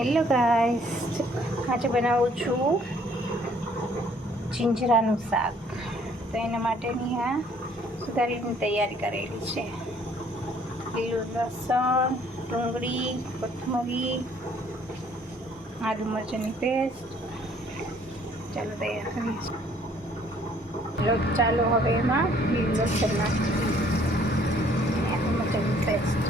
Hello guys, આજે બનાવું છું જીંજરાનું શાક. તો એના માટેની આ સુધારીની તૈયારી કરેલી છે. લીલું લસણ, ડુંગળી, કોથમરી, આદુ મરચાંની પેસ્ટ. ચાલો તૈયાર કરીએ. ચાલો હવે એમાં લીલું લસણ નાખીએ, આદુ મરચાંની પેસ્ટ.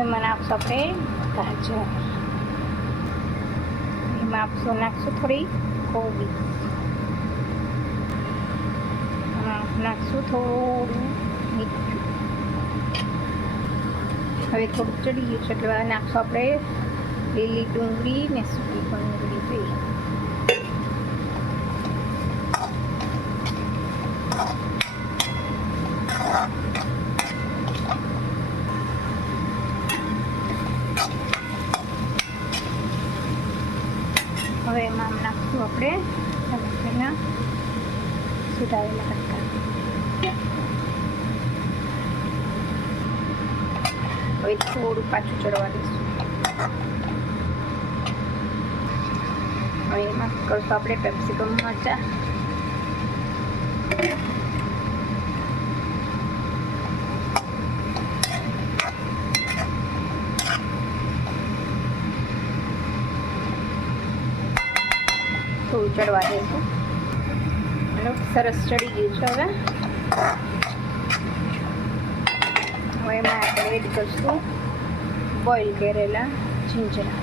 એમાં નાખશું આપણે ગાજર, એમાં નાખશું થોડી કોબી, નાખશું થોડું મીઠું. હવે થોડુંક ચડી ગયું છે એટલે નાખશું આપણે લીલી ડુંગળી ને સૂકી ડુંગળી. હવે એમાં નાખશું આપણે ટમેટાના સુધારેલા કટકા. હવે થોડું પાછું ચડવા દઈશું. હવે એમાં કરશું આપણે કેપ્સિકમ મરચાં, થોડું ચડવા દઈશું. સરસ ચડી ગયું છે. હવે એમાં આપણે એડ કરીશું બોઇલ કરેલા જીંજરા.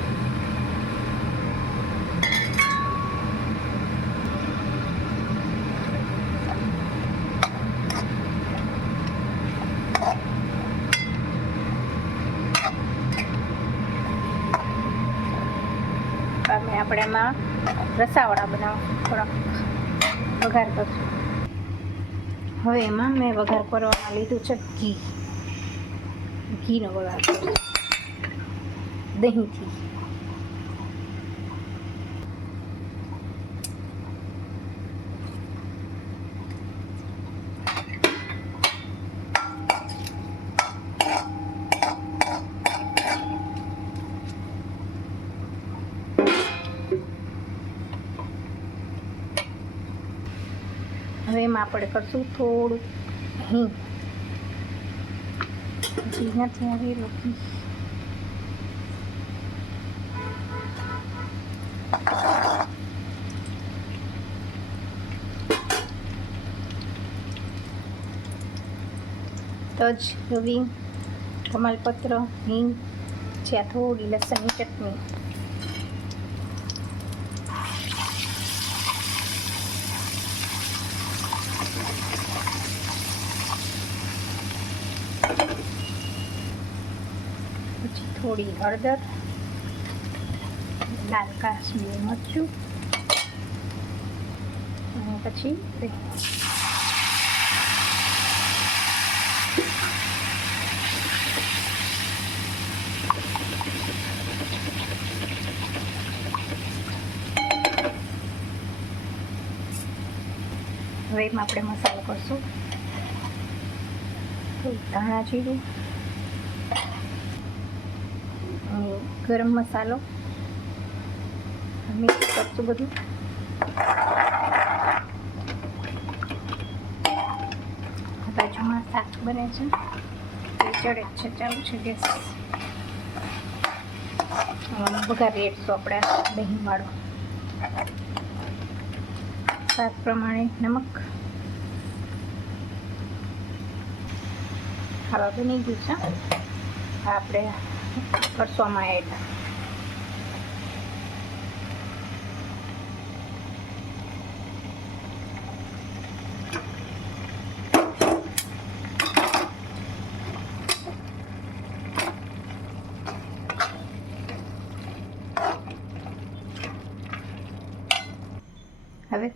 આપણે એમાં રસાવાળા બનાવો થોડાક વઘાર કરશું. હવે એમાં મેં વઘાર કરવામાં લીધું છે ઘીનો વઘાર કરશું દહીંથી. હવે એમાં આપણે કરશું થોડું હિંગ. ઘી નથી આવેલું. તજ, લવિંગ, કમાલપત્ર, હિંગ છે. થોડી લસણની ચટણી. પછી થોડી હળદર, લાલ કાશ્મીરી મરચું અને પછી હવે એમાં આપણે મસાલો કરશું. થોડું ધાણા જીરું, ગરમ મસાલો મિક્સ કરશું બધું. બાજુમાં શાક બને છે, એ ચડે છે. ચાલુ છે ગેસ. વઘાર રેડશું આપણે દહીં વાળો. સ્વાદ પ્રમાણે નમક. ખાવા બની ગયું છે. આપણે કરશું આમાં એડ.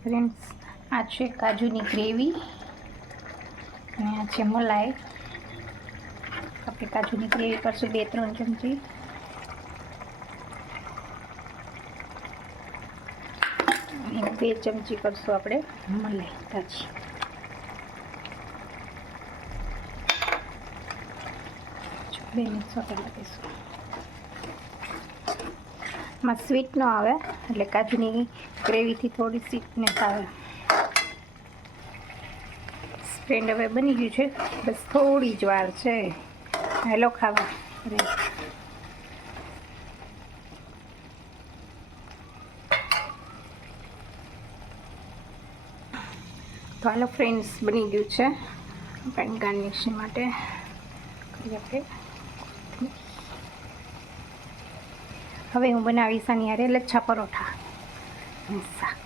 ફ્રેન્ડ્સ, આ છે કાજુની ગ્રેવી અને આ છે મલાઈ. આપણે કાજુની ગ્રેવી કરશું 2-3 ચમચી. અને 2 ચમચી કરશું આપણે મલાઈ તાજી. બે મિક્સ કરી લઈશું. માં સ્વીટ ન આવે એટલે કાજુની ગ્રેવીથી થોડી સ્વીટનેસ આવે. ફ્રેન્ડ હવે બની ગયું છે, બસ થોડી જ વાર છે. હેલો ખાવા. તો હાલો ફ્રેન્ડ્સ, બની ગયું છે. આપણે ગાર્નિશિંગ માટે કરીએ આપણે. હવે હું બનાવીશ આની હારે લચ્છા પરોઠા અને શાક.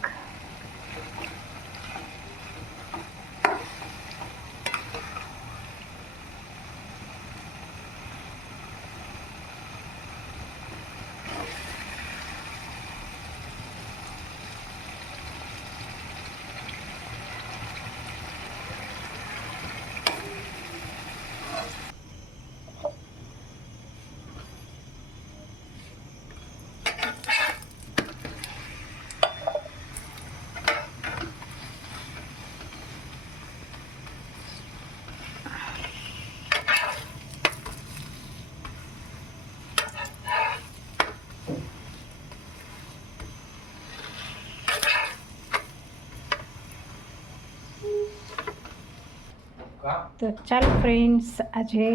તો ચાલો ફ્રેન્ડ્સ, આજે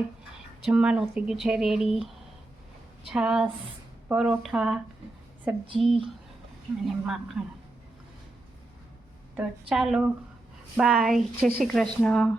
જમવાનું થઈ ગયું છે રેડી. છાશ, પરોઠા, સબ્જી અને માખણ. તો ચાલો, બાય, જય શ્રી કૃષ્ણ.